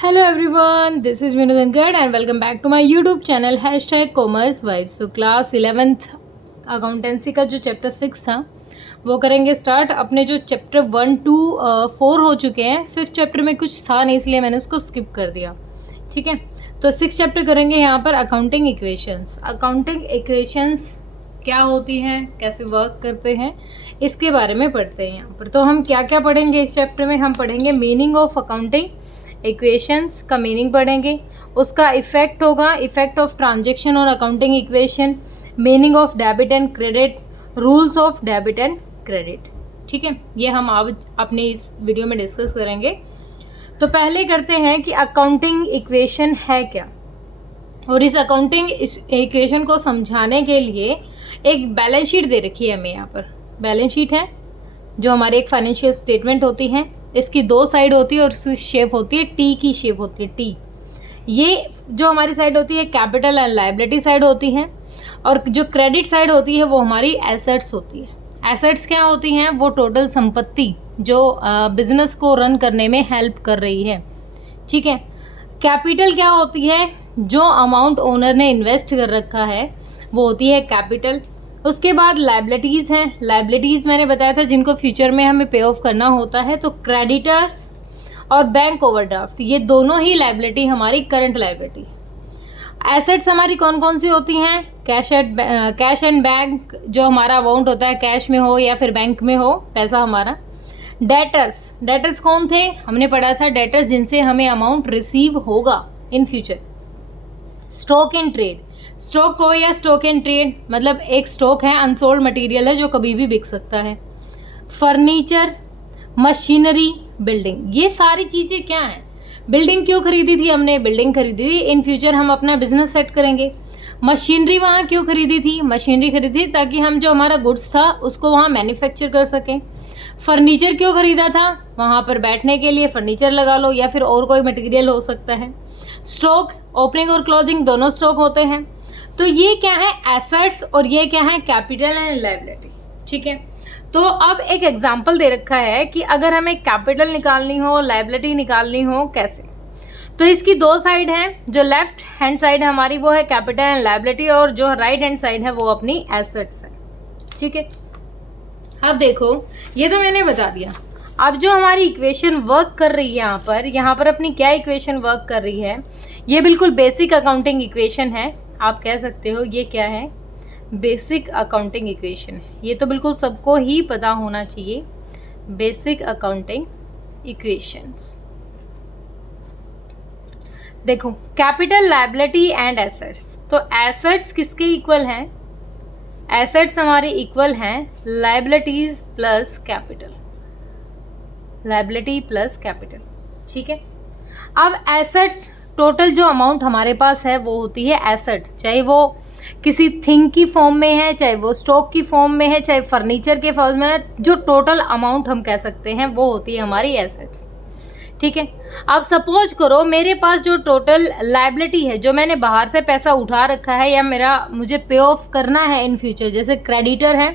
Hello everyone, this is Meenu Dhankhar and welcome back to my YouTube channel commerce vibes. तो class 11th accountancy का जो chapter 6 था वो करेंगे स्टार्ट। अपने जो चैप्टर 1 to 4 हो चुके हैं, 5th चैप्टर में कुछ था नहीं इसलिए मैंने उसको स्किप कर दिया। ठीक है, तो 6th चैप्टर करेंगे यहाँ पर अकाउंटिंग इक्वेशंस। अकाउंटिंग इक्वेशंस क्या होती हैं, कैसे वर्क करते हैं, इसके बारे में पढ़ते हैं यहाँ पर। तो हम क्या क्या पढ़ेंगे इस चैप्टर में? हम पढ़ेंगे मीनिंग ऑफ अकाउंटिंग इक्वेशंस का मीनिंग पढ़ेंगे, उसका इफेक्ट होगा, इफेक्ट ऑफ ट्रांजैक्शन और accounting equation, meaning of debit and credit, rules of debit and credit. ठीक है, ये हम आज अपने इस वीडियो में डिस्कस करेंगे। तो पहले करते हैं कि अकाउंटिंग इक्वेशन है क्या, और इस अकाउंटिंग इक्वेशन को समझाने के लिए एक बैलेंस शीट दे रखी है हमें। यहाँ पर बैलेंस शीट है जो हमारी एक फाइनेंशियल स्टेटमेंट होती है। इसकी दो साइड होती है और उसकी शेप होती है टी की शेप होती है, टी। ये जो हमारी साइड होती है कैपिटल एंड लायबिलिटी साइड होती है, और जो क्रेडिट साइड होती है वो हमारी एसेट्स होती है। एसेट्स क्या होती हैं? वो टोटल संपत्ति जो बिजनेस को रन करने में हेल्प कर रही है। ठीक है, कैपिटल क्या होती है? जो अमाउंट ओनर ने इन्वेस्ट कर रखा है वो होती है कैपिटल। उसके बाद लायबिलिटीज़ हैं। लायबिलिटीज़ मैंने बताया था जिनको फ्यूचर में हमें पे ऑफ करना होता है। तो क्रेडिटर्स और बैंक ओवरड्राफ्ट, ये दोनों ही लायबिलिटी हमारी करंट लायबिलिटी। एसेट्स हमारी कौन कौन सी होती हैं? कैश एंड बैंक, जो हमारा अमाउंट होता है कैश में हो या फिर बैंक में हो पैसा हमारा। डेटर्स कौन थे? हमने पढ़ा था डेटर्स जिनसे हमें अमाउंट रिसीव होगा in future. Stock and trade, stock हो या स्टॉक एंड ट्रेड, मतलब एक स्टॉक है, अनसोल्ड मटेरियल है जो कभी भी बिक सकता है। फर्नीचर, मशीनरी, बिल्डिंग, ये सारी चीज़ें क्या हैं? बिल्डिंग क्यों खरीदी थी हमने? बिल्डिंग खरीदी थी इन फ्यूचर हम अपना बिजनेस सेट करेंगे। मशीनरी वहाँ क्यों खरीदी थी? मशीनरी खरीदी थी ताकि हम जो हमारा गुड्स था उसको वहाँ मैन्युफैक्चर कर सकें। फर्नीचर क्यों खरीदा था? वहाँ पर बैठने के लिए फर्नीचर लगा लो, या फिर और कोई मटेरियल हो सकता है। स्टॉक, ओपनिंग और क्लोजिंग दोनों स्टॉक होते हैं। तो ये क्या है? एसेट्स, और ये क्या है? Capital and liability. ठीक है, तो अब एक एग्जांपल दे रखा है कि अगर हमें कैपिटल निकालनी हो, लायबिलिटी निकालनी हो, कैसे? तो इसकी दो साइड हैं। जो लेफ्ट हैंड साइड है हमारी वो है कैपिटल एंड लायबिलिटी, और जो राइट हैंड साइड है वो अपनी एसेट्स है। ठीक है, अब देखो, ये तो मैंने बता दिया। अब जो हमारी इक्वेशन वर्क कर रही है यहाँ पर अपनी क्या इक्वेशन वर्क कर रही है? ये बिल्कुल बेसिक अकाउंटिंग इक्वेशन है। आप कह सकते हो ये क्या है? बेसिक अकाउंटिंग इक्वेशन है। ये तो बिल्कुल सबको ही पता होना चाहिए, बेसिक अकाउंटिंग इक्वेशंस। देखो, कैपिटल, लायबिलिटी एंड एसेट्स। तो एसेट्स किसके इक्वल हैं? एसेट्स हमारे इक्वल हैं liabilities plus capital, liability plus capital. ठीक है, अब एसेट्स, टोटल जो अमाउंट हमारे पास है वो होती है एसेट, चाहे वो किसी थिंग की फॉर्म में है, चाहे वो स्टॉक की फॉर्म में है, चाहे फर्नीचर के फॉर्म में है, जो टोटल अमाउंट हम कह सकते हैं वो होती है हमारी एसेट्स। ठीक है, अब सपोज करो मेरे पास जो टोटल लायबिलिटी है, जो मैंने बाहर से पैसा उठा रखा है या मुझे पे ऑफ करना है इन फ्यूचर, जैसे क्रेडिटर है,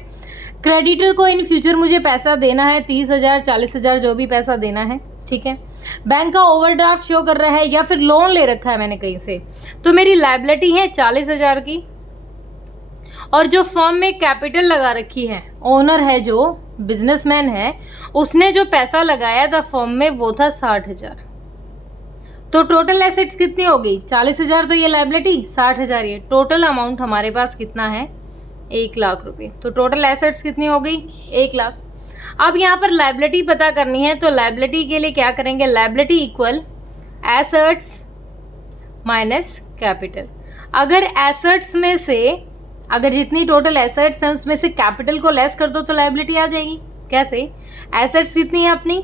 क्रेडिटर को इन फ्यूचर मुझे पैसा देना है 30,000 40,000 जो भी पैसा देना है। ठीक है, बैंक का ओवरड्राफ्ट शो कर रहा है या फिर लोन ले रखा है मैंने कहीं से, तो मेरी लायबिलिटी है 40,000 की। और जो फर्म में कैपिटल लगा रखी है, ओनर है जो बिजनेसमैन है, उसने जो पैसा लगाया था फर्म में वो था 60,000। तो टोटल एसेट्स कितनी हो गई? 40,000 तो ये लायबिलिटी, 60,000 ये टोटल अमाउंट हमारे पास कितना है? 1,00,000 रुपये। तो टोटल एसेट्स कितनी हो गई? 1,00,000। अब यहाँ पर लायबिलिटी पता करनी है, तो लायबिलिटी के लिए क्या करेंगे? Liability equal assets minus capital. अगर एसेट्स में से, अगर जितनी टोटल एसेट्स हैं उसमें से कैपिटल को लेस कर दो तो लायबिलिटी आ जाएगी। कैसे? एसेट्स कितनी है अपनी?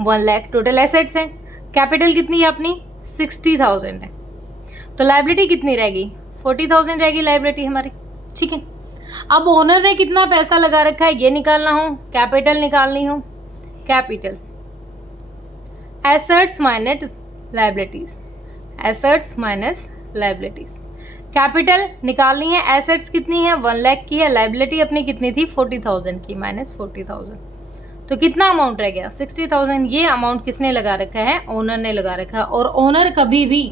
1,00,000 टोटल एसेट्स हैं। कैपिटल कितनी है अपनी? 60,000 है। तो लायबिलिटी कितनी रहेगी? 40,000 रहेगी लायबिलिटी हमारी। ठीक है, अब ओनर ने कितना पैसा लगा रखा है ये निकालना हो, कैपिटल निकालनी हो, capital assets minus liabilities, assets minus liabilities. Capital निकालनी है, एसेट्स कितनी है? 1,00,000 की है, लायबिलिटी अपनी कितनी थी? 40,000 की, माइनस 40,000। तो कितना अमाउंट रह गया 60,000। ये अमाउंट किसने लगा रखा है, ओनर ने लगा रखा है। और ओनर कभी भी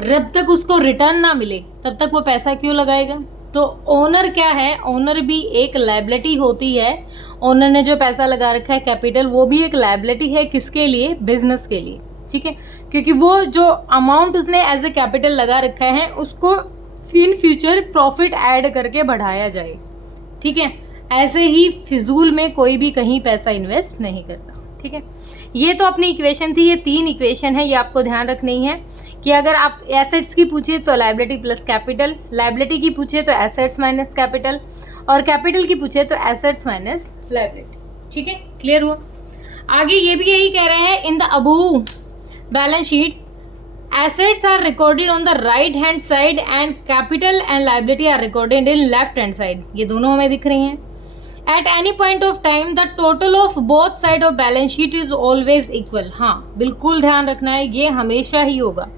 जब तक उसको रिटर्न ना मिले तब तक वो पैसा क्यों लगाएगा। तो ओनर क्या है, ओनर भी एक लायबिलिटी होती है। ओनर ने जो पैसा लगा रखा है कैपिटल, वो भी एक लायबिलिटी है। किसके लिए, बिजनेस के लिए, ठीक है। क्योंकि वो जो अमाउंट उसने एज ए कैपिटल लगा रखा है उसको इन फ्यूचर प्रॉफिट ऐड करके बढ़ाया जाए, ठीक है। ऐसे ही फिजूल में कोई भी कहीं पैसा इन्वेस्ट नहीं करता, ठीक है। ये तो अपनी इक्वेशन थी, ये 3 इक्वेशन है, ये आपको ध्यान रखनी है कि अगर आप एसेट्स की पूछे तो लायबिलिटी प्लस कैपिटल, लायबिलिटी की पूछे तो एसेट्स माइनस कैपिटल, और कैपिटल की पूछे तो एसेट्स माइनस लायबिलिटी, ठीक है। क्लियर हुआ। आगे ये भी यही कह रहे हैं, in the above balance sheet assets are recorded on the right hand side and capital and liability are recorded in left hand side। ये दोनों हमें दिख रही हैं। At any point of time the total of both side of balance sheet is always equal। हाँ बिल्कुल ध्यान रखना है, ये हमेशा ही होगा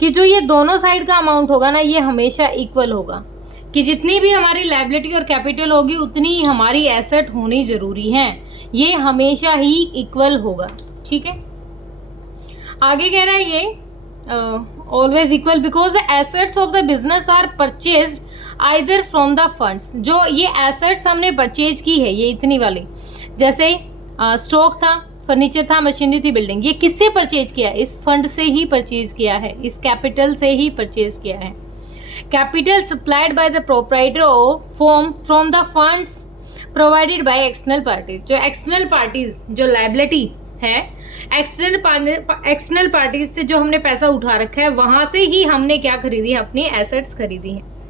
कि जो ये दोनों साइड का अमाउंट होगा ना, ये हमेशा इक्वल होगा कि जितनी भी हमारी लायबिलिटी और कैपिटल होगी उतनी ही हमारी एसेट होनी जरूरी है। ये हमेशा ही इक्वल होगा, ठीक है। आगे कह रहा है ये always equal because the assets of the business are purchased either from the funds. जो ये एसेट्स हमने परचेज की है, ये इतनी वाली, जैसे स्टॉक था, फर्नीचर था, मशीनरी थी, बिल्डिंग, ये किससे परचेज किया है, इस फंड से ही परचेज किया है, इस कैपिटल से ही परचेज किया है। Capital supplied by the proprietor और from the funds provided by external parties. जो एक्सटर्नल पार्टीज, जो लायबिलिटी है, एक्सटर्नल पार्टीज से जो हमने पैसा उठा रखा है वहां से ही हमने क्या खरीदी है, अपनी एसेट्स खरीदी है।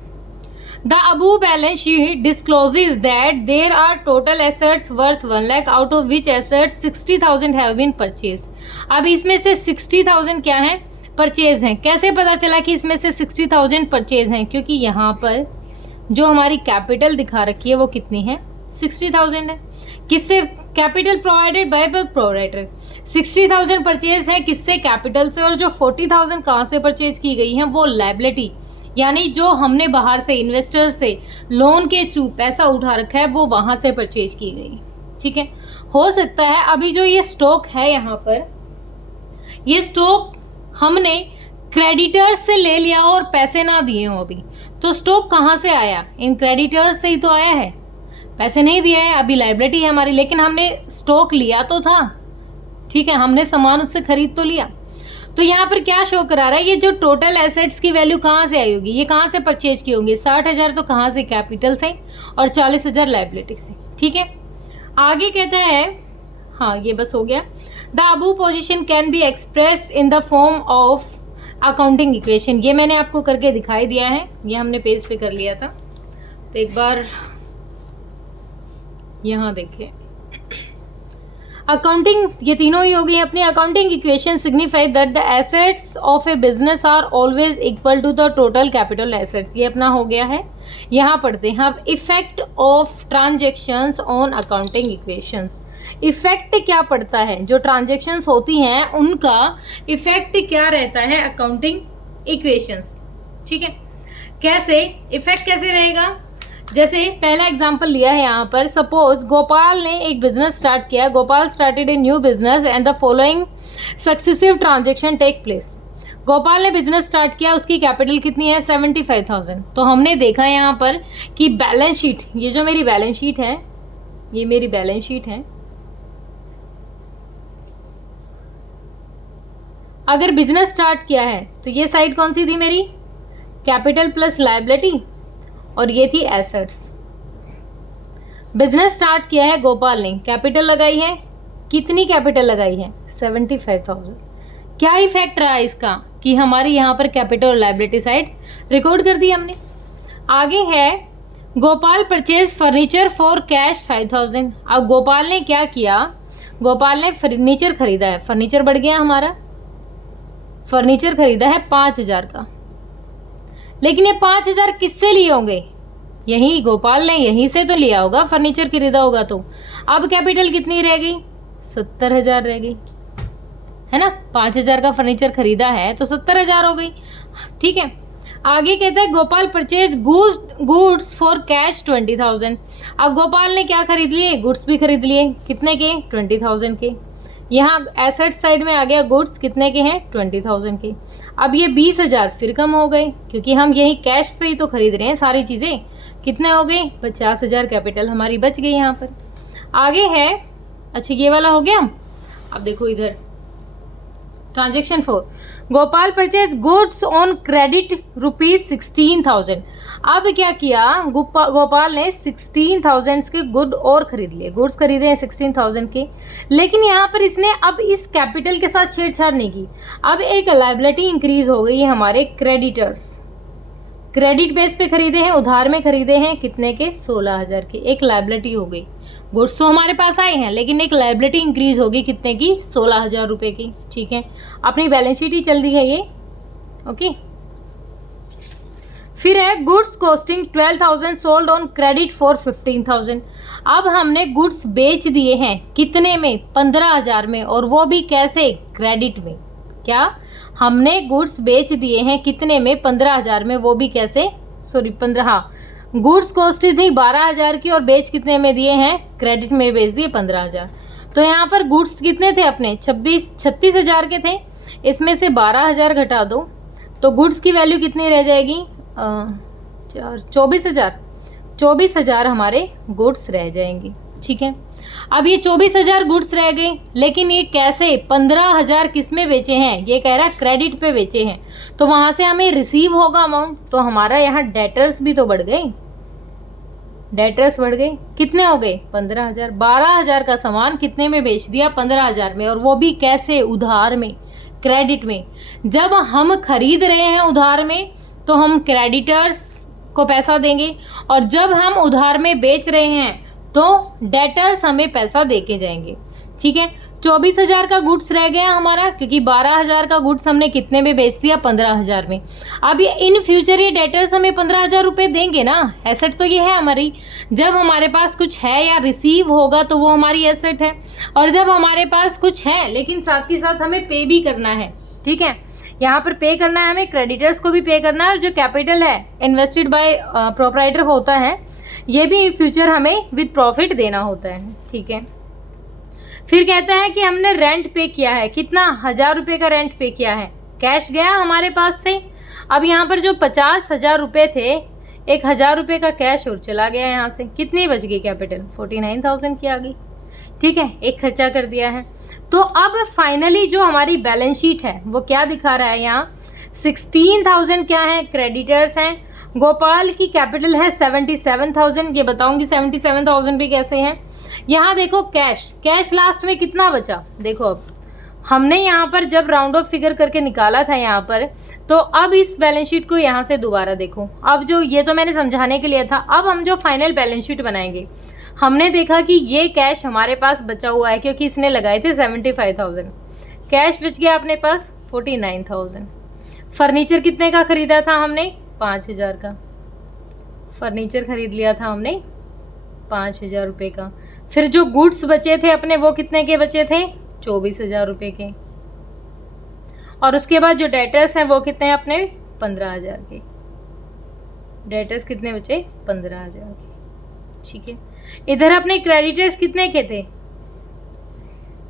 The above balance sheet discloses that there are total assets worth 1 lakh out of which assets 60,000 have been purchase. अब इसमें से 60,000 क्या है, परचेज हैं। कैसे पता चला कि इसमें से 60,000 परचेज हैं, क्योंकि यहाँ पर जो हमारी कैपिटल दिखा रखी है वो कितनी है, 60,000 है। किससे, capital provided by proprietor. 60,000 purchase है किससे, कैपिटल से। और जो 40,000 कहाँ से परचेज की गई हैं, वो लायबिलिटी, यानी जो हमने बाहर से इन्वेस्टर से लोन के थ्रू पैसा उठा रखा है वो वहाँ से परचेज की गई, ठीक है। हो सकता है अभी जो ये स्टॉक है यहाँ पर, ये स्टॉक हमने क्रेडिटर्स से ले लिया और पैसे ना दिए हो अभी, तो स्टॉक कहाँ से आया, इन क्रेडिटर्स से ही तो आया है, पैसे नहीं दिए हैं, अभी लायबिलिटी है हमारी, लेकिन हमने स्टॉक लिया तो था, ठीक है, हमने सामान उससे खरीद तो लिया। तो यहाँ पर क्या शो करा रहा है, ये जो टोटल एसेट्स की वैल्यू कहाँ से आई होगी, ये कहाँ से परचेज की होंगी, 60,000 तो कहाँ से, कैपिटल से, और 40,000 लायबिलिटी से, ठीक है। आगे कहता है, हाँ ये बस हो गया। The above position can be expressed in the form of accounting equation. ये मैंने आपको करके दिखाई दिया है, ये हमने पेज पे कर लिया था, तो एक बार यहाँ देखिए। अकाउंटिंग, ये तीनों ही हो गई अपनी। Accounting equation signify that the assets of a business are always equal to the total capital assets. ये अपना हो गया है। यहाँ पढ़ते हैं अब, effect of transactions on accounting equations. Effect क्या पड़ता है, जो ट्रांजेक्शन्स होती हैं उनका इफेक्ट क्या रहता है अकाउंटिंग इक्वेशंस, ठीक है। कैसे इफेक्ट कैसे रहेगा, जैसे पहला एग्जांपल लिया है यहाँ पर, सपोज गोपाल ने एक बिजनेस स्टार्ट किया, Gopal started a new business and the following successive transaction take place. Gopal ने बिजनेस स्टार्ट किया, उसकी कैपिटल कितनी है, 75,000। तो हमने देखा यहाँ पर कि बैलेंस शीट, ये जो मेरी बैलेंस शीट है, ये मेरी बैलेंस शीट है। अगर बिजनेस स्टार्ट किया है तो ये साइड कौन सी थी मेरी, कैपिटल प्लस लायबिलिटी, और ये थी एसेट्स। बिजनेस स्टार्ट किया है गोपाल ने, कैपिटल लगाई है, कितनी कैपिटल लगाई है, 75,000। क्या इफेक्ट रहा इसका कि हमारी यहाँ पर कैपिटल और लायबिलिटी साइड रिकॉर्ड कर दी हमने। आगे है, Gopal purchase furniture for cash 5,000। अब गोपाल ने क्या किया, गोपाल ने फर्नीचर खरीदा है, फर्नीचर बढ़ गया हमारा, फर्नीचर खरीदा है 5,000 का, लेकिन ये 5,000 किससे लिए होंगे, यही गोपाल ने यहीं से तो लिया होगा, फर्नीचर खरीदा होगा तो। अब कैपिटल कितनी रह गई, 70,000 रह गई, है ना। 5,000 का फर्नीचर खरीदा है तो 70,000 हो गई, ठीक है। आगे कहता है Gopal purchase goods for cash 20,000। अब गोपाल ने क्या खरीद लिए, गुड्स भी खरीद लिए, कितने के, 20,000 के। यहाँ एसेट साइड में आ गया, गुड्स कितने के हैं, 20,000 के। अब ये 20,000 फिर कम हो गए, क्योंकि हम यही कैश से ही तो खरीद रहे हैं सारी चीज़ें। कितने हो गए, 50,000 कैपिटल हमारी बच गई यहाँ पर। आगे है, अच्छा ये वाला हो गया। अब देखो इधर transaction 4, Gopal purchase goods on credit ₹16,000। अब क्या किया, गोपाल ने 16,000 के गुड और खरीद लिए, गुड्स खरीदे हैं 16,000 के। लेकिन यहाँ पर इसने अब इस कैपिटल के साथ छेड़छाड़ नहीं की। अब एक लायबिलिटी इंक्रीज हो गई है हमारे क्रेडिटर्स, क्रेडिट बेस पे खरीदे हैं, उधार में खरीदे हैं, कितने के, 16,000 के। एक लायबिलिटी हो गई, गुड्स तो हमारे पास आए हैं लेकिन एक लायबिलिटी इंक्रीज होगी, कितने की, 16,000 रुपये की। ठीक है, अपनी बैलेंस शीट ही चल रही है ये। ओके, फिर है goods costing 12,000 sold on credit for 15,000। अब हमने गुड्स बेच दिए हैं कितने में, 15,000 में, और वो भी कैसे, क्रेडिट में। क्या, हमने गुड्स बेच दिए हैं कितने में, 15,000 में, वो भी कैसे, सॉरी 15, हाँ, गुड्स कॉस्ट थी 12,000 की और बेच कितने में दिए हैं, क्रेडिट में बेच दिए 15,000। तो यहाँ पर गुड्स कितने थे अपने, 36,000 के थे, इसमें से 12,000 घटा दो तो गुड्स की वैल्यू कितनी रह जाएगी, 24,000 हमारे गुड्स रह जाएंगे। ठीक है, अब ये 24,000 गुड्स रह गए, लेकिन ये कैसे, 15,000 किस में बेचे हैं, ये कह रहा है क्रेडिट पे बेचे हैं, तो वहाँ से हमें रिसीव होगा अमाउंट, तो हमारा यहाँ डेटर्स भी तो बढ़ गए, डेटर्स बढ़ गए, कितने हो गए, 15,000। 12,000 का सामान कितने में बेच दिया, 15,000 में, और वो भी कैसे, उधार में, क्रेडिट में। जब हम खरीद रहे हैं उधार में तो हम क्रेडिटर्स को पैसा देंगे, और जब हम उधार में बेच रहे हैं तो डेटर्स हमें पैसा दे के जाएंगे। ठीक है, 24,000 का गुड्स रह गया हमारा, क्योंकि 12,000 का गुड्स हमने कितने में बेच दिया, 15,000 में। अब ये इन फ्यूचर ये डेटर्स हमें 15,000 रुपये देंगे ना, एसेट तो ये है हमारी। जब हमारे पास कुछ है या रिसीव होगा तो वो हमारी एसेट है, और जब हमारे पास कुछ है लेकिन साथ ही साथ हमें पे भी करना है। ठीक है, यहाँ पर पे करना है हमें, क्रेडिटर्स को भी पे करना है, और जो कैपिटल है इन्वेस्टेड बाय प्रोप्राइटर होता है, ये भी फ्यूचर हमें विद प्रॉफिट देना होता है। ठीक है, फिर कहता है कि हमने रेंट पे किया है, कितना, 1,000 रुपये का रेंट पे किया है, कैश गया हमारे पास से। अब यहाँ पर जो 50,000 रुपये थे, 1,000 रुपये का कैश और चला गया यहाँ से, कितनी बच गई कैपिटल, 49,000 की आ गई। ठीक है, एक खर्चा कर दिया है। तो अब फाइनली जो हमारी बैलेंस शीट है वो क्या दिखा रहा है, यहाँ 16,000 क्या है, क्रेडिटर्स हैं। गोपाल की कैपिटल है 77,000, ये बताऊंगी 77,000 भी कैसे हैं। यहाँ देखो कैश लास्ट में कितना बचा, देखो अब हमने यहाँ पर जब राउंड ऑफ फिगर करके निकाला था यहाँ पर, तो अब इस बैलेंस शीट को यहाँ से दोबारा देखो। अब जो ये तो मैंने समझाने के लिए था, अब हम जो फाइनल बैलेंस शीट बनाएंगे, हमने देखा कि ये कैश हमारे पास बचा हुआ है, क्योंकि इसने लगाए थे 75,000, कैश बच गया अपने पास 49,000। फर्नीचर कितने का खरीदा था हमने, 5,000 का फर्नीचर खरीद लिया था हमने, 5,000 रुपये का। फिर जो गुड्स बचे थे अपने, वो कितने के बचे थे, 24,000 रुपये के। और उसके बाद जो डेटर्स हैं वो कितने हैं अपने, 15,000 के। डेटर्स कितने बचे, 15,000 के। ठीक है, इधर अपने क्रेडिटर्स कितने के थे,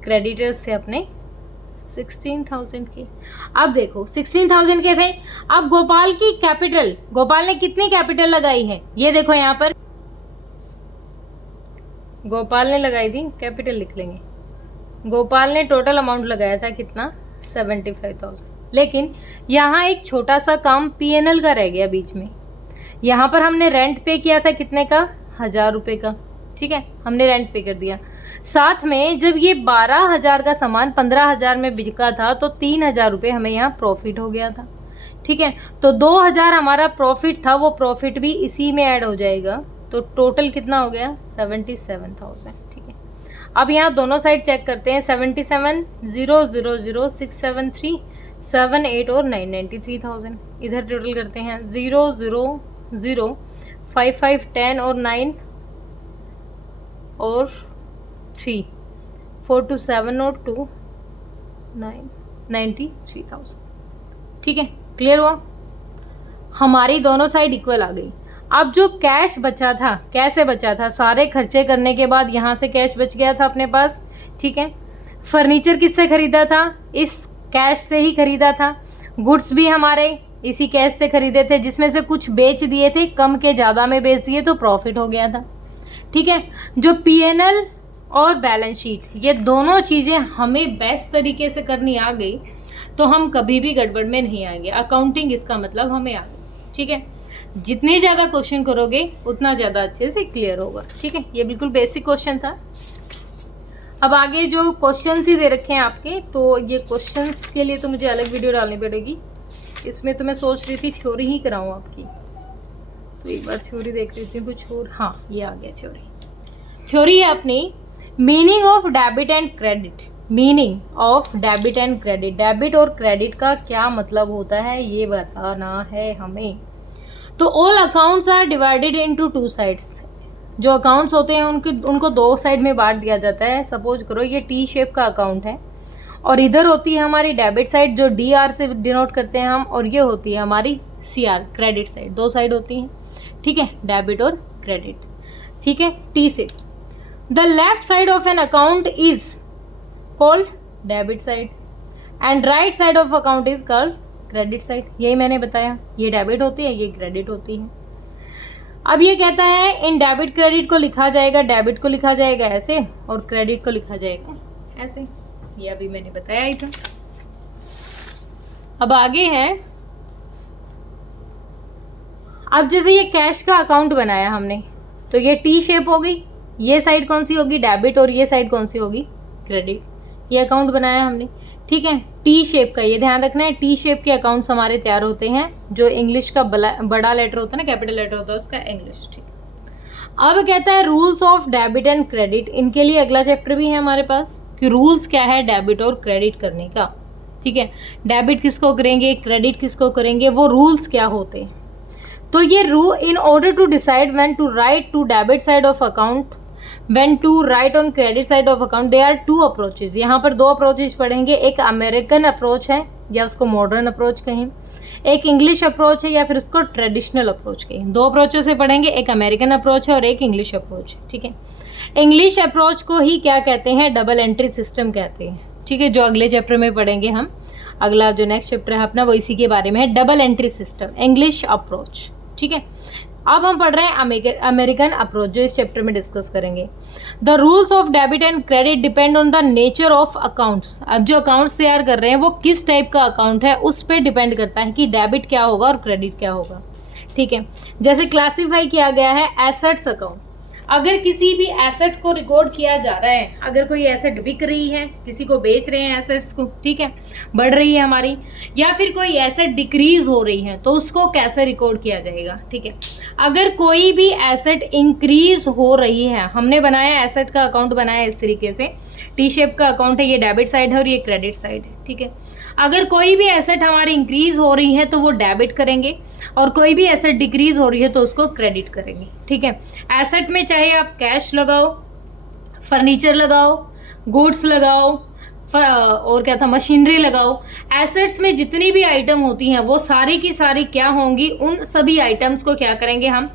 क्रेडिटर्स थे अपने 16,000 के। अब देखो 16,000 के थे। अब गोपाल की कैपिटल, गोपाल ने कितनी कैपिटल लगाई है, ये देखो यहाँ पर गोपाल ने लगाई थी, कैपिटल लिख लेंगे। गोपाल ने टोटल अमाउंट लगाया था कितना, 75,000। लेकिन यहाँ एक छोटा सा काम P&L का रह गया बीच में। यहाँ पर हमने रेंट पे किया था कितने का, 1,000 रुपये का। ठीक है, हमने रेंट पे कर दिया। साथ में जब ये 12,000 का सामान 15,000 में बिका था तो 3,000 रुपये हमें यहाँ प्रॉफिट हो गया था। ठीक है, तो 2,000 हमारा प्रॉफिट था, वो प्रॉफिट भी इसी में ऐड हो जाएगा, तो टोटल कितना हो गया, 77,000। ठीक है, अब यहाँ दोनों साइड चेक करते हैं, 77, 0, 0, 0, 6, 7, 3, 7, 8 और 9, 93,000। इधर टोटल करते हैं, 0, 0, 0, 5, 5, 10 और 9 और 3, 4, 2, 7 और 2, 9, 93,000। ठीक है, क्लियर हुआ। हमारी दोनों साइड इक्वल आ गई। अब जो कैश बचा था, कैसे बचा था, सारे खर्चे करने के बाद यहाँ से कैश बच गया था अपने पास, ठीक है। फर्नीचर किससे खरीदा था, इस कैश से ही खरीदा था। गुड्स भी हमारे इसी कैश से खरीदे थे, जिसमें से कुछ बेच दिए थे, कम के ज़्यादा में बेच दिए तो प्रॉफिट हो गया था, ठीक है। जो P&L और बैलेंस शीट, ये दोनों चीज़ें हमें बेस्ट तरीके से करनी आ गई तो हम कभी भी गड़बड़ में नहीं आएंगे। अकाउंटिंग इसका मतलब हमें आ गई, ठीक है। जितने ज़्यादा क्वेश्चन करोगे उतना ज़्यादा अच्छे से क्लियर होगा, ठीक है। ये बिल्कुल बेसिक क्वेश्चन था। अब आगे जो क्वेश्चंस ही दे रखे हैं आपके, तो ये क्वेश्चंस के लिए तो मुझे अलग वीडियो डालनी पड़ेगी। इसमें तो मैं सोच रही थी थ्योरी ही कराऊँ आपकी, तो एक बार थ्योरी देख लेती हूँ कुछ और। हाँ, ये आ गया थ्योरी। थ्योरी है अपनी meaning of debit and credit. Meaning of debit and credit, debit और क्रेडिट का क्या मतलब होता है ये बताना है हमें। तो all accounts are divided into two sides. जो अकाउंट्स होते हैं उनको दो साइड में बांट दिया जाता है। सपोज करो ये टी शेप का अकाउंट है और इधर होती है हमारी डेबिट साइड जो DR से डिनोट करते हैं हम, और ये होती है हमारी CR क्रेडिट साइड। दो साइड होती हैं, ठीक है, डेबिट और क्रेडिट, ठीक है। टी से the left side of an account is called debit side and right side of account is called credit side. यही मैंने बताया, ये डेबिट होती है, ये क्रेडिट होती है। अब ये कहता है इन डेबिट क्रेडिट को लिखा जाएगा, डेबिट को लिखा जाएगा ऐसे और क्रेडिट को लिखा जाएगा ऐसे। ये अभी मैंने बताया ही था। अब आगे है, अब जैसे ये कैश का अकाउंट बनाया हमने, तो ये टी शेप हो गई। ये साइड कौन सी होगी, डेबिट, और ये साइड कौन सी होगी, क्रेडिट। ये अकाउंट बनाया हमने, ठीक है, टी शेप का। ये ध्यान रखना है, टी शेप के अकाउंट्स हमारे तैयार होते हैं। जो इंग्लिश का बड़ा लेटर होता है ना, कैपिटल लेटर होता है उसका इंग्लिश, ठीक। अब कहता है rules of debit and credit. इनके लिए अगला चैप्टर भी है हमारे पास कि रूल्स क्या है डेबिट और क्रेडिट करने का, ठीक है। डेबिट किसको करेंगे, क्रेडिट किसको करेंगे, वो रूल्स क्या होते हैं। तो ये rule in order to decide when to write to debit side of account, when to write on credit side of account, they are two approaches. यहाँ पर दो अप्रोचेज पढ़ेंगे। एक अमेरिकन अप्रोच है या उसको मॉडर्न अप्रोच कहें, एक इंग्लिश अप्रोच है या फिर उसको ट्रेडिशनल अप्रोच कहें। दो अप्रोचों से पढ़ेंगे, एक अमेरिकन अप्रोच है और एक इंग्लिश अप्रोच है, ठीक है। इंग्लिश अप्रोच को ही क्या कहते हैं, डबल एंट्री सिस्टम कहते हैं, ठीक है। जो अगले चैप्टर में पढ़ेंगे हम, अगला जो नेक्स्ट चैप्टर है अपना वो इसी के बारे में है, double entry system, English approach, ठीक है। अब हम पढ़ रहे हैं अमेरिकन अप्रोच, जो इस चैप्टर में डिस्कस करेंगे। The rules of debit and credit depend on the nature of accounts. अब जो अकाउंट्स तैयार कर रहे हैं वो किस टाइप का अकाउंट है उस पर डिपेंड करता है कि डेबिट क्या होगा और क्रेडिट क्या होगा, ठीक है। जैसे क्लासीफाई किया गया है एसेट्स अकाउंट। अगर किसी भी एसेट को रिकॉर्ड किया जा रहा है, अगर कोई एसेट बिक रही है, किसी को बेच रहे हैं एसेट्स को, ठीक है, बढ़ रही है हमारी, या फिर कोई एसेट डिक्रीज हो रही है, तो उसको कैसे रिकॉर्ड किया जाएगा, ठीक है। अगर कोई भी एसेट इंक्रीज हो रही है, हमने बनाया एसेट का अकाउंट बनाया इस तरीके से, टी शेप का अकाउंट है, ये डेबिट साइड है और ये क्रेडिट साइड है, ठीक है। अगर कोई भी एसेट हमारी इंक्रीज हो रही है तो वो डेबिट करेंगे, और कोई भी एसेट डिक्रीज हो रही है तो उसको क्रेडिट करेंगे, ठीक है। एसेट में चाहे आप कैश लगाओ, फर्नीचर लगाओ, गुड्स लगाओ, और क्या था, मशीनरी लगाओ, एसेट्स में जितनी भी आइटम होती हैं वो सारी की सारी क्या होंगी, उन सभी आइटम्स को क्या करेंगे हम,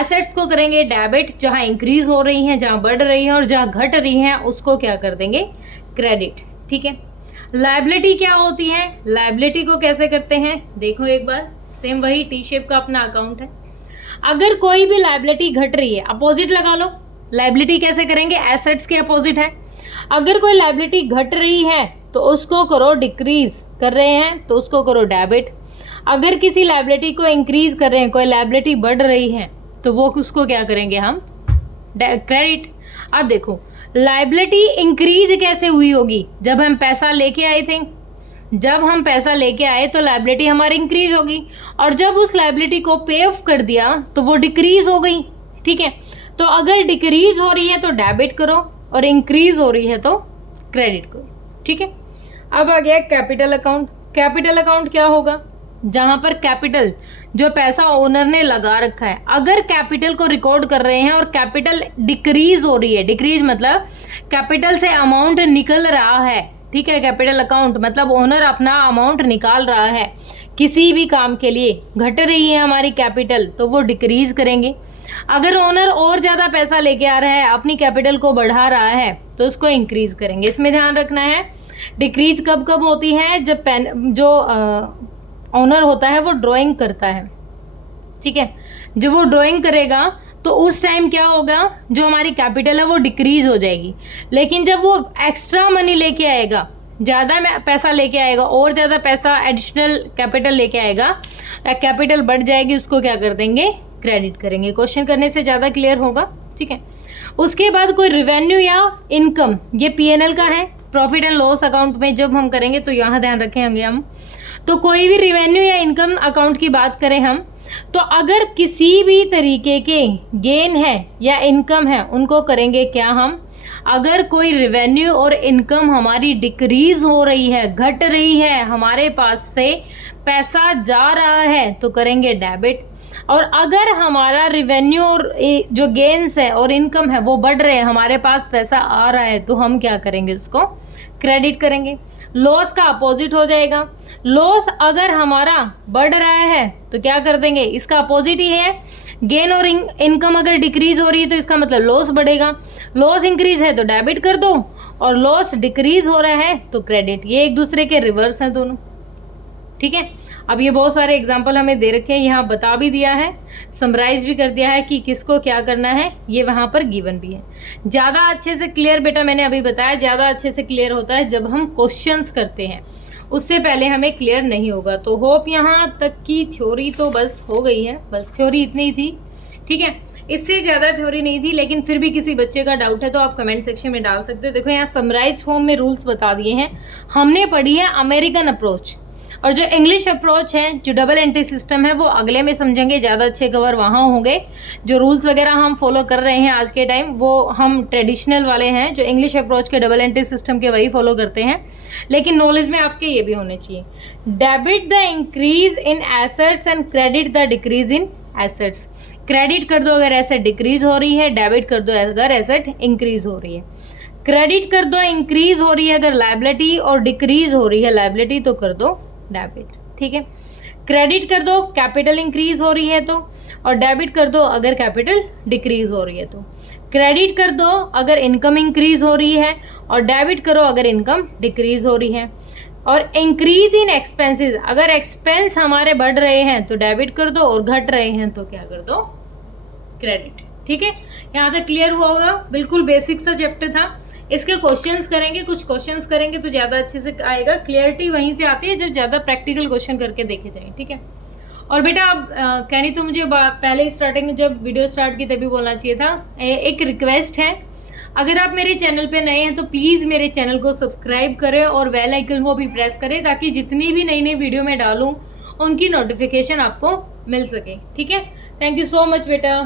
एसेट्स को करेंगे डेबिट, जहाँ इंक्रीज हो रही हैं, जहाँ बढ़ रही हैं, और जहाँ घट रही हैं उसको क्या कर देंगे, क्रेडिट, ठीक है। लायबिलिटी क्या होती है, लायबिलिटी को कैसे करते हैं, देखो एक बार, सेम वही टी शेप का अपना अकाउंट है। अगर कोई भी लायबिलिटी घट रही है, अपोजिट लगा लो, लायबिलिटी कैसे करेंगे, एसेट्स के अपोजिट है। अगर कोई लायबिलिटी घट रही है तो उसको करो डिक्रीज कर रहे हैं तो उसको करो डेबिट। अगर किसी लायबिलिटी को इंक्रीज कर रहे हैं, कोई लायबिलिटी बढ़ रही है तो वो उसको क्या करेंगे हम, क्रेडिट। अब देखो लायबिलिटी इंक्रीज कैसे हुई होगी, जब हम पैसा लेके आए थे, जब हम पैसा लेके आए तो लायबिलिटी हमारी इंक्रीज होगी, और जब उस लायबिलिटी को पे ऑफ कर दिया तो वो डिक्रीज हो गई, ठीक है। तो अगर डिक्रीज हो रही है तो डेबिट करो और इंक्रीज हो रही है तो क्रेडिट करो, ठीक है। अब आ गया कैपिटल अकाउंट। कैपिटल अकाउंट क्या होगा, जहां पर कैपिटल जो पैसा ओनर ने लगा रखा है, अगर कैपिटल को रिकॉर्ड कर रहे हैं और कैपिटल डिक्रीज हो रही है, डिक्रीज मतलब कैपिटल से अमाउंट निकल रहा है, ठीक है। कैपिटल अकाउंट मतलब ओनर अपना अमाउंट निकाल रहा है किसी भी काम के लिए, घट रही है हमारी कैपिटल तो वो डिक्रीज करेंगे। अगर ओनर और ज़्यादा पैसा लेके आ रहा है, अपनी कैपिटल को बढ़ा रहा है, तो उसको इंक्रीज करेंगे। इसमें ध्यान रखना है डिक्रीज कब कब होती है, जब जो ओनर होता है वो ड्राइंग करता है, ठीक है। जब वो ड्राइंग करेगा तो उस टाइम क्या होगा, जो हमारी कैपिटल है वो डिक्रीज हो जाएगी। लेकिन जब वो एक्स्ट्रा मनी लेके आएगा, ज़्यादा पैसा लेके आएगा और ज़्यादा पैसा एडिशनल कैपिटल लेके आएगा, कैपिटल बढ़ जाएगी, उसको क्या कर देंगे, क्रेडिट करेंगे। क्वेश्चन करने से ज़्यादा क्लियर होगा, ठीक है। उसके बाद कोई रिवेन्यू या इनकम, ये P&L का है। प्रॉफिट एंड लॉस अकाउंट में जब हम करेंगे तो यहाँ ध्यान रखेंगे हम, तो कोई भी रिवेन्यू या इनकम अकाउंट की बात करें हम, तो अगर किसी भी तरीके के गेन है या इनकम है, उनको करेंगे क्या हम, अगर कोई रिवेन्यू और इनकम हमारी डिक्रीज हो रही है, घट रही है, हमारे पास से पैसा जा रहा है, तो करेंगे डेबिट। और अगर हमारा रिवेन्यू और जो गेन्स है और इनकम है वो बढ़ रहे हैं, हमारे पास पैसा आ रहा है, तो हम क्या करेंगे, उसको क्रेडिट करेंगे। लॉस का अपोजिट हो जाएगा। लॉस अगर हमारा बढ़ रहा है तो क्या कर देंगे, इसका अपोजिट ही है। गेन और इनकम अगर डिक्रीज हो रही है तो इसका मतलब लॉस बढ़ेगा। लॉस इंक्रीज है तो डेबिट कर दो, और लॉस डिक्रीज हो रहा है तो क्रेडिट। ये एक दूसरे के रिवर्स हैं दोनों, ठीक है। अब ये बहुत सारे एग्जाम्पल हमें दे रखे हैं, यहाँ बता भी दिया है, समराइज भी कर दिया है कि किसको क्या करना है, ये वहाँ पर गिवन भी है। ज़्यादा अच्छे से क्लियर बेटा मैंने अभी बताया, ज़्यादा अच्छे से क्लियर होता है जब हम क्वेश्चंस करते हैं, उससे पहले हमें क्लियर नहीं होगा। तो होप यहाँ तक की थ्योरी तो बस हो गई है, बस थ्योरी इतनी ही थी, ठीक है। इससे ज़्यादा थ्योरी नहीं थी, लेकिन फिर भी किसी बच्चे का डाउट है तो आप कमेंट सेक्शन में डाल सकते हो। देखो यहाँ समराइज फॉर्म में रूल्स बता दिए हैं। हमने पढ़ी है अमेरिकन अप्रोच, और जो इंग्लिश अप्रोच है, जो डबल एंट्री सिस्टम है, वो अगले में समझेंगे, ज़्यादा अच्छे कवर वहाँ होंगे। जो रूल्स वगैरह हम फॉलो कर रहे हैं आज के टाइम, वो हम ट्रेडिशनल वाले हैं, जो इंग्लिश अप्रोच के डबल एंट्री सिस्टम के वही फॉलो करते हैं। लेकिन नॉलेज में आपके ये भी होने चाहिए, debit the increase in assets and credit the decrease in assets. Credit कर दो अगर एसेट डिक्रीज हो रही है, डेबिट कर दो अगर एसेट इंक्रीज हो रही है। क्रेडिट कर दो इंक्रीज हो रही है अगर लायबिलिटी, और डिक्रीज हो रही है लायबिलिटी तो कर दो डेबिट, ठीक है। क्रेडिट कर दो कैपिटल इंक्रीज हो रही है तो, और डेबिट कर दो अगर कैपिटल डिक्रीज हो रही है तो। क्रेडिट कर दो अगर इनकम इंक्रीज हो रही है, और डेबिट करो अगर इनकम डिक्रीज हो रही है। और इंक्रीज इन एक्सपेंसेस, अगर एक्सपेंस हमारे बढ़ रहे हैं तो डेबिट कर दो, और घट रहे हैं तो क्या कर दो, क्रेडिट, ठीक है। यहाँ तक क्लियर हुआ होगा, बिल्कुल बेसिक सा चैप्टर था। इसके क्वेश्चंस करेंगे, कुछ क्वेश्चंस करेंगे तो ज़्यादा अच्छे से आएगा। क्लियरिटी वहीं से आती है जब ज़्यादा प्रैक्टिकल क्वेश्चन करके देखे जाएं, ठीक है। और बेटा अब कहनी तो मुझे पहले स्टार्टिंग में जब वीडियो स्टार्ट की तभी बोलना चाहिए था, एक रिक्वेस्ट है, अगर आप मेरे चैनल पे नए हैं तो प्लीज़ मेरे चैनल को सब्सक्राइब करें और बेल आइकन को भी प्रेस करें, ताकि जितनी भी नई नई वीडियो मैं डालूँ उनकी नोटिफिकेशन आपको मिल सके, ठीक है। थैंक यू सो मच बेटा।